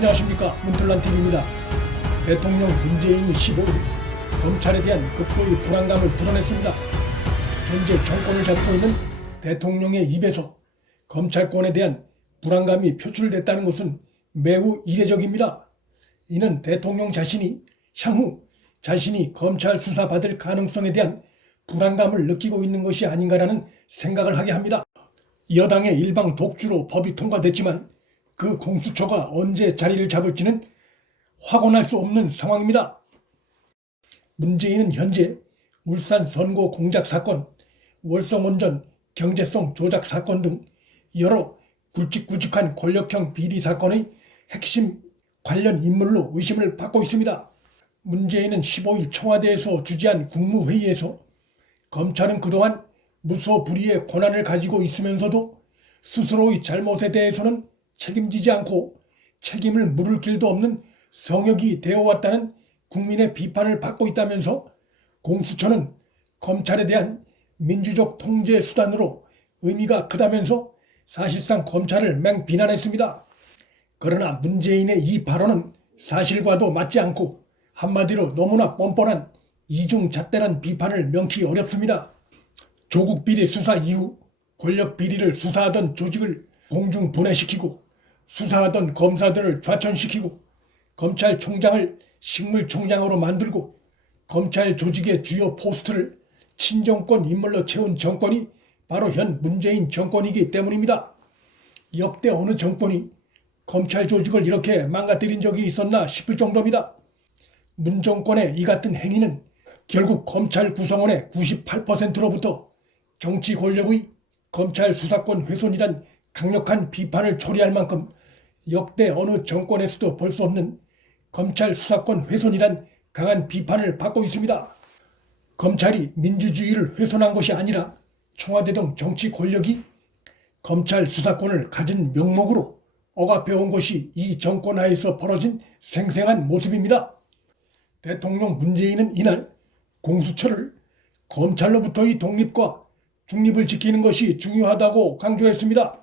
안녕하십니까, 문틀란TV입니다. 대통령 문재인이 15일 검찰에 대한 극도의 불안감을 드러냈습니다. 현재 정권을 잡고 있는 대통령의 입에서 검찰권에 대한 불안감이 표출됐다는 것은 매우 이례적입니다. 이는 대통령 자신이 향후 자신이 검찰 수사받을 가능성에 대한 불안감을 느끼고 있는 것이 아닌가라는 생각을 하게 합니다. 여당의 일방 독주로 법이 통과됐지만 그 공수처가 언제 자리를 잡을지는 확언할 수 없는 상황입니다. 문재인은 현재 울산 선거 공작 사건, 월성원전 경제성 조작 사건 등 여러 굵직굵직한 권력형 비리 사건의 핵심 관련 인물로 의심을 받고 있습니다. 문재인은 15일 청와대에서 주재한 국무회의에서 검찰은 그동안 무소불위의 권한을 가지고 있으면서도 스스로의 잘못에 대해서는 책임지지 않고 책임을 물을 길도 없는 성역이 되어왔다는 국민의 비판을 받고 있다면서 공수처는 검찰에 대한 민주적 통제 수단으로 의미가 크다면서 사실상 검찰을 맹비난했습니다. 그러나 문재인의 이 발언은 사실과도 맞지 않고 한마디로 너무나 뻔뻔한 이중잣대란 비판을 명키 어렵습니다. 조국 비리 수사 이후 권력 비리를 수사하던 조직을 공중 분해시키고 수사하던 검사들을 좌천시키고 검찰총장을 식물총장으로 만들고 검찰 조직의 주요 포스트를 친정권 인물로 채운 정권이 바로 현 문재인 정권이기 때문입니다. 역대 어느 정권이 검찰 조직을 이렇게 망가뜨린 적이 있었나 싶을 정도입니다. 문 정권의 이 같은 행위는 결국 검찰 구성원의 98%로부터 정치 권력의 검찰 수사권 훼손이란 강력한 비판을 초래할 만큼 역대 어느 정권에서도 볼 수 없는 검찰 수사권 훼손이란 강한 비판을 받고 있습니다. 검찰이 민주주의를 훼손한 것이 아니라 청와대 등 정치 권력이 검찰 수사권을 가진 명목으로 억압해온 것이 이 정권 하에서 벌어진 생생한 모습입니다. 대통령 문재인은 이날 공수처를 검찰로부터의 독립과 중립을 지키는 것이 중요하다고 강조했습니다.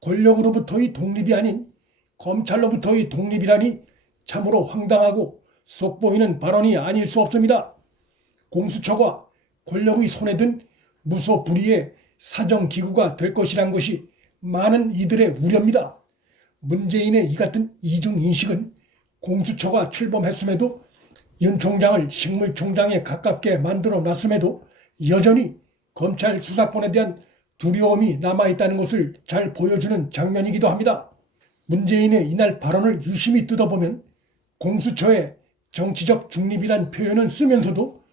권력으로부터의 독립이 아닌 검찰로부터의 독립이라니 참으로 황당하고 속보이는 발언이 아닐 수 없습니다. 공수처가 권력의 손에 든 무소불위의 사정기구가 될 것이란 것이 많은 이들의 우려입니다. 문재인의 이 같은 이중인식은 공수처가 출범했음에도 윤 총장을 식물총장에 가깝게 만들어 놨음에도 여전히 검찰 수사권에 대한 두려움이 남아있다는 것을 잘 보여주는 장면이기도 합니다. 문재인의 이날 발언을 유심히 뜯어보면 공수처의 정치적 중립이란 표현은 쓰면서도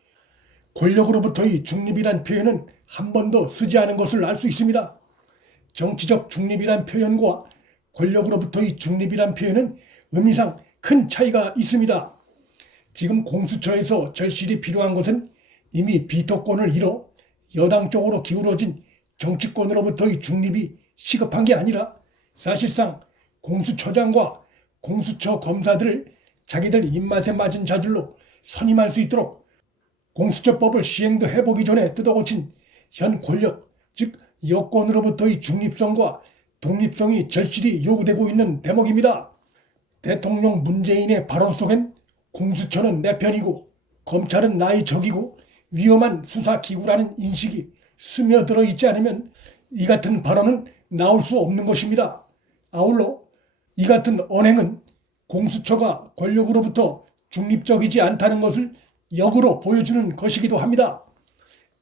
권력으로부터의 중립이란 표현은 한 번도 쓰지 않은 것을 알 수 있습니다. 정치적 중립이란 표현과 권력으로부터의 중립이란 표현은 의미상 큰 차이가 있습니다. 지금 공수처에서 절실히 필요한 것은 이미 비토권을 잃어 여당 쪽으로 기울어진 정치권으로부터의 중립이 시급한 게 아니라 사실상 공수처장과 공수처 검사들을 자기들 입맛에 맞은 자들로 선임할 수 있도록 공수처법을 시행도 해보기 전에 뜯어고친 현 권력, 즉 여권으로부터의 중립성과 독립성이 절실히 요구되고 있는 대목입니다. 대통령 문재인의 발언 속엔 공수처는 내 편이고 검찰은 나의 적이고 위험한 수사기구라는 인식이 스며들어 있지 않으면 이 같은 발언은 나올 수 없는 것입니다. 아울러 이 같은 언행은 공수처가 권력으로부터 중립적이지 않다는 것을 역으로 보여주는 것이기도 합니다.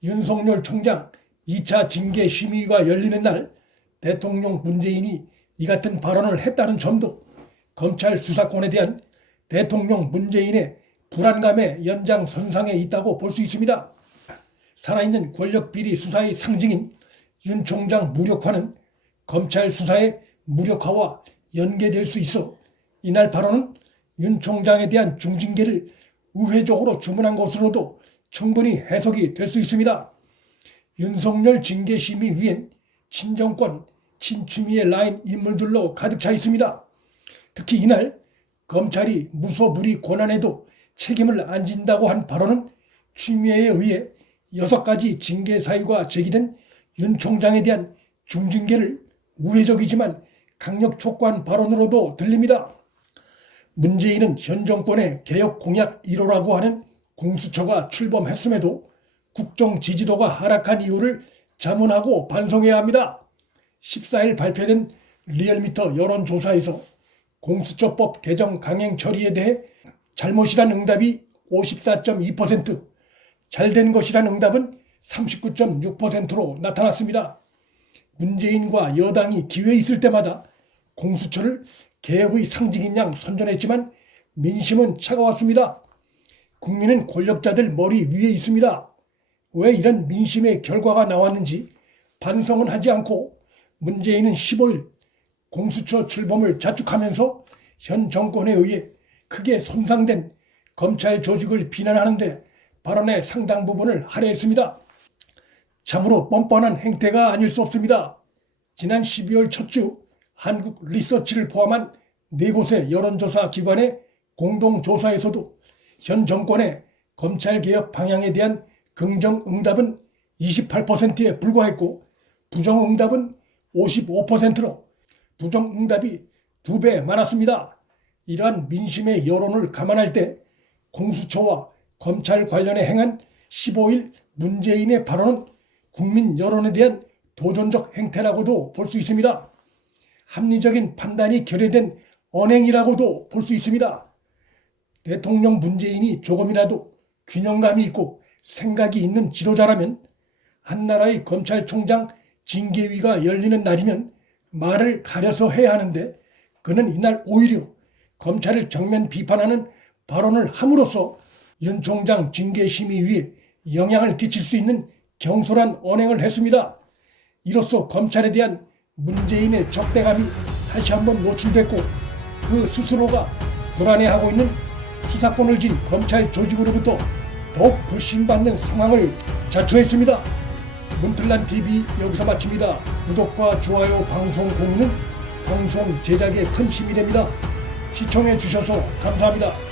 윤석열 총장 2차 징계심의가 열리는 날 대통령 문재인이 이 같은 발언을 했다는 점도 검찰 수사권에 대한 대통령 문재인의 불안감의 연장선상에 있다고 볼 수 있습니다. 살아있는 권력비리 수사의 상징인 윤 총장 무력화는 검찰 수사의 무력화와 연계될 수 있어 이날 발언은 윤 총장에 대한 중징계를 우회적으로 주문한 것으로도 충분히 해석이 될 수 있습니다. 윤석열 징계심의위엔 친정권, 친추미애 라인 인물들로 가득 차 있습니다. 특히 이날 검찰이 무소불위 권한에도 책임을 안 진다고 한 발언은 추미애에 의해 6가지 징계 사유가 제기된 윤 총장에 대한 중징계를 우회적이지만 강력 촉구한 발언으로도 들립니다. 문재인은 현 정권의 개혁 공약 1호라고 하는 공수처가 출범했음에도 국정 지지도가 하락한 이유를 자문하고 반성해야 합니다. 14일 발표된 리얼미터 여론조사에서 공수처법 개정 강행 처리에 대해 잘못이란 응답이 54.2%, 잘된 것이란 응답은 39.6%로 나타났습니다. 문재인과 여당이 기회 있을 때마다 공수처를 개혁의 상징인 양 선전했지만 민심은 차가웠습니다. 국민은 권력자들 머리 위에 있습니다. 왜 이런 민심의 결과가 나왔는지 반성은 하지 않고 문재인은 15일 공수처 출범을 자축하면서 현 정권에 의해 크게 손상된 검찰 조직을 비난하는데 발언의 상당 부분을 할애했습니다. 참으로 뻔뻔한 행태가 아닐 수 없습니다. 지난 12월 첫 주 한국 리서치를 포함한 4곳의 여론조사 기관의 공동조사에서도 현 정권의 검찰개혁 방향에 대한 긍정응답은 28%에 불과했고 부정응답은 55%로 부정응답이 2배 많았습니다. 이러한 민심의 여론을 감안할 때 공수처와 검찰 관련해 행한 15일 문재인의 발언은 국민 여론에 대한 도전적 행태라고도 볼 수 있습니다. 합리적인 판단이 결여된 언행이라고도 볼 수 있습니다. 대통령 문재인이 조금이라도 균형감이 있고 생각이 있는 지도자라면 한나라의 검찰총장 징계위가 열리는 날이면 말을 가려서 해야 하는데 그는 이날 오히려 검찰을 정면 비판하는 발언을 함으로써 윤 총장 징계심의위에 영향을 끼칠 수 있는 경솔한 언행을 했습니다. 이로써 검찰에 대한 문재인의 적대감이 다시 한번 노출됐고 그 스스로가 불안해하고 있는 수사권을 쥔 검찰 조직으로부터 더욱 불신받는 상황을 자초했습니다. 문틀란TV 여기서 마칩니다. 구독과 좋아요, 방송 공유는 방송 제작에 큰 힘이 됩니다. 시청해 주셔서 감사합니다.